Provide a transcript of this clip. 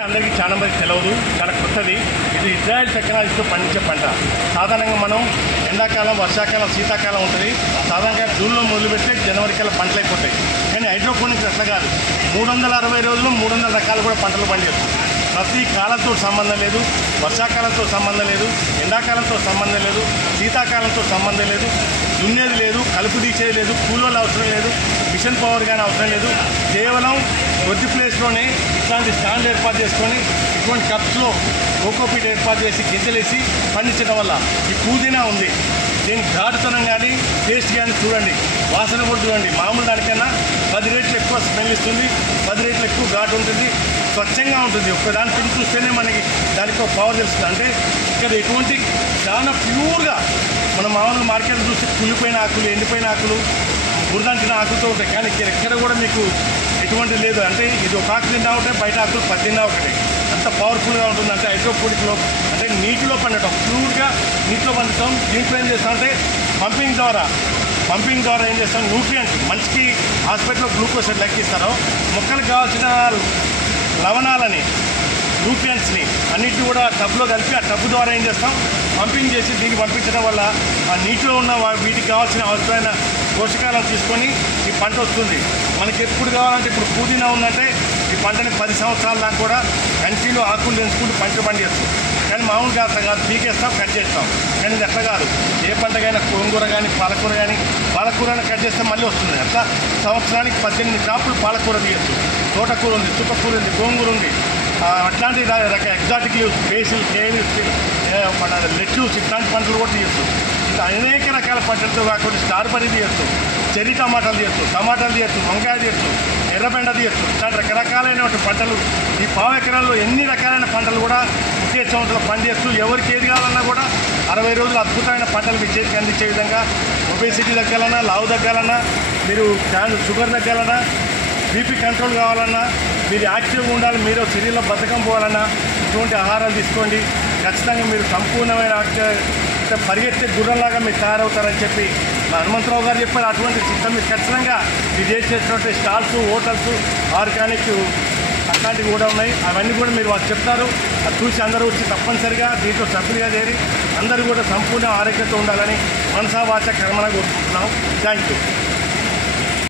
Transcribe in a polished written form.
అందరికీ చాలా మంది తెలియదు, చాలా కొత్తది. ఇది ఇజ్రాయెల్ టెక్నాలజీతో పండించే పంట. సాధారణంగా మనం ఎండాకాలం, వర్షాకాలం, శీతాకాలం ఉంటుంది. సాధారణంగా జూన్లో మొదలుపెట్టి జనవరి కల్లా పంటలు అయిపోతాయి. కానీ హైడ్రోపోనిక్స్ అట్లా కాదు. 360 రోజులు 300 రకాలు కూడా పంటలు పండియచ్చు. ప్రతి కాలంతో సంబంధం లేదు, వర్షాకాలంతో సంబంధం లేదు, ఎండాకాలంతో సంబంధం లేదు, శీతాకాలంతో సంబంధం లేదు, దున్నేది లేదు, కలుపు తీసేది లేదు, కూలోళ్ళు అవసరం లేదు, మిషన్ పవర్ కానీ అవసరం లేదు. కేవలం కొద్ది ప్లేస్లోనే ఇట్లాంటి స్టాండ్ ఏర్పాటు చేసుకొని ఇటువంటి కప్స్లో కోకోపీట్ ఏర్పాటు చేసి గింజలేసి పండించడం వల్ల ఈ పుదీనా ఉంది. దీని ఘాటుతనం కానీ టేస్ట్ కానీ చూడండి, వాసన కూడా చూడండి. మామూలు దానికన్నా 10 రెట్లు ఎక్కువ స్మెల్ ఇస్తుంది, 10 రెట్లు ఎక్కువ ఘాటు ఉంటుంది, స్వచ్ఛంగా ఉంటుంది. ఒక్కదాని తిని చూస్తేనే మనకి దానికి ఒక పవర్ తెలుస్తుంది. అంటే ఇక్కడ ఎటువంటి చాలా ప్యూర్గా మనం మామూలు మార్కెట్ చూసి కుళ్ళిపోయిన ఆకులు, ఎండిపోయిన ఆకులు, బురదంచిన ఆకులతో ఉంటాయి. కానీ ఎక్కడ కూడా మీకు ఎటువంటి లేదు. అంటే ఇది ఒక ఆకు తిన్నా ఒకటే, బయట ఆకులు 10 తిన్నా ఒకటే. అంత పవర్ఫుల్గా ఉంటుంది. అంటే హైడ్రోపోనిక్లో అంటే నీటిలో పండటం, ప్యూర్గా నీటిలో పండుతాం. దీంట్లో ఏం చేస్తామంటే పంపింగ్ ద్వారా ఏం చేస్తాం, న్యూట్రియంట్స్ మనిషికి హాస్పిటల్లో గ్లూకోజ్ లెక్కిస్తారో మొక్కలకు కావాల్సిన లవణాలని, న్యూట్రియంట్స్ని అన్నింటినీ కూడా టబ్లో కలిపి ఆ టబ్ ద్వారా ఏం చేస్తాం, పంపింగ్ చేసి దీనికి పంపించడం వల్ల ఆ నీటిలో ఉన్న వీటికి కావాల్సిన అవసరమైన పోషకాలను తీసుకొని ఈ పంట వస్తుంది. మనకి ఎప్పుడు కావాలంటే ఇప్పుడు పుదీనా ఉందంటే ఈ పంటని 10 సంవత్సరాల దాకా కూడా కంటిన్యూ ఆకులు పెంచుకుంటూ పంట పండిస్తాం. కానీ మామూలుగా అట్లా కాదు, పీకేస్తాం, కట్ చేస్తాం. కానీ ఇది అట్లా కాదు. ఏ పంటకైనా గోంగూర కానీ పాలకూరని కట్ చేస్తే మళ్ళీ వస్తుంది. అట్లా సంవత్సరానికి 18 క్రాపులు పాలకూర తీయచ్చు. తోటకూర ఉంది, చుక్కకూర ఉంది, గోంగూర ఉంది. అట్లాంటి ఎగ్జాటిక్ లీవ్స్, బేసిల్, మన లెట్యూస్ ఇట్లాంటి పంటలు కూడా తీయచ్చు. ఇంకా అనేక రకాల పంటలతో కాకుండా స్ట్రాబెర్రీ తీయచ్చు, చెర్రీ టమాటాలు తీయచ్చు, వంకాయ తీయచ్చు, ఎర్రబెండ తీయచ్చు. ఇట్లాంటి రకరకాలైన పంటలు ఈ 1/4 ఎకరాల్లో ఎన్ని రకాలైన పంటలు కూడా ఒకే సంవత్సరంలో పండియచ్చు. ఎవరికి ఏది కావాలన్నా కూడా 60 రోజులు అద్భుతమైన పంటలు మీ చేతికి అందించే విధంగా ఒబేసిటీ తగ్గాలన్నా, లావు తగ్గాలన్నా, మీరు షుగర్ తగ్గాలన్నా, బీపీ కంట్రోల్ కావాలన్నా, మీరు యాక్టివ్గా ఉండాలి, మీరు శరీరంలో బద్ధకం పోవాలన్నా ఇటువంటి ఆహారాలు తీసుకోండి. ఖచ్చితంగా మీరు సంపూర్ణమైన పరిగెత్తే గుర్రంలాగా మీరు తయారవుతారని చెప్పి మా హనుమంతరావు గారు చెప్పారు. అటువంటి సిస్టమ్ మీరు ఖచ్చితంగా మీరు చేసేటువంటి స్టాల్స్, హోటల్స్, ఆర్గానిక్ అట్లాంటివి కూడా ఉన్నాయి. అవన్నీ కూడా మీరు వాళ్ళు చెప్తారు. అది చూసి అందరూ వచ్చి తప్పనిసరిగా దీంట్లో సభ్యులుగా చేరి అందరూ కూడా సంపూర్ణ ఆరోగ్యంతో ఉండాలని మనసా వాచ కర్మన కోరుకుంటున్నాం. Thank you.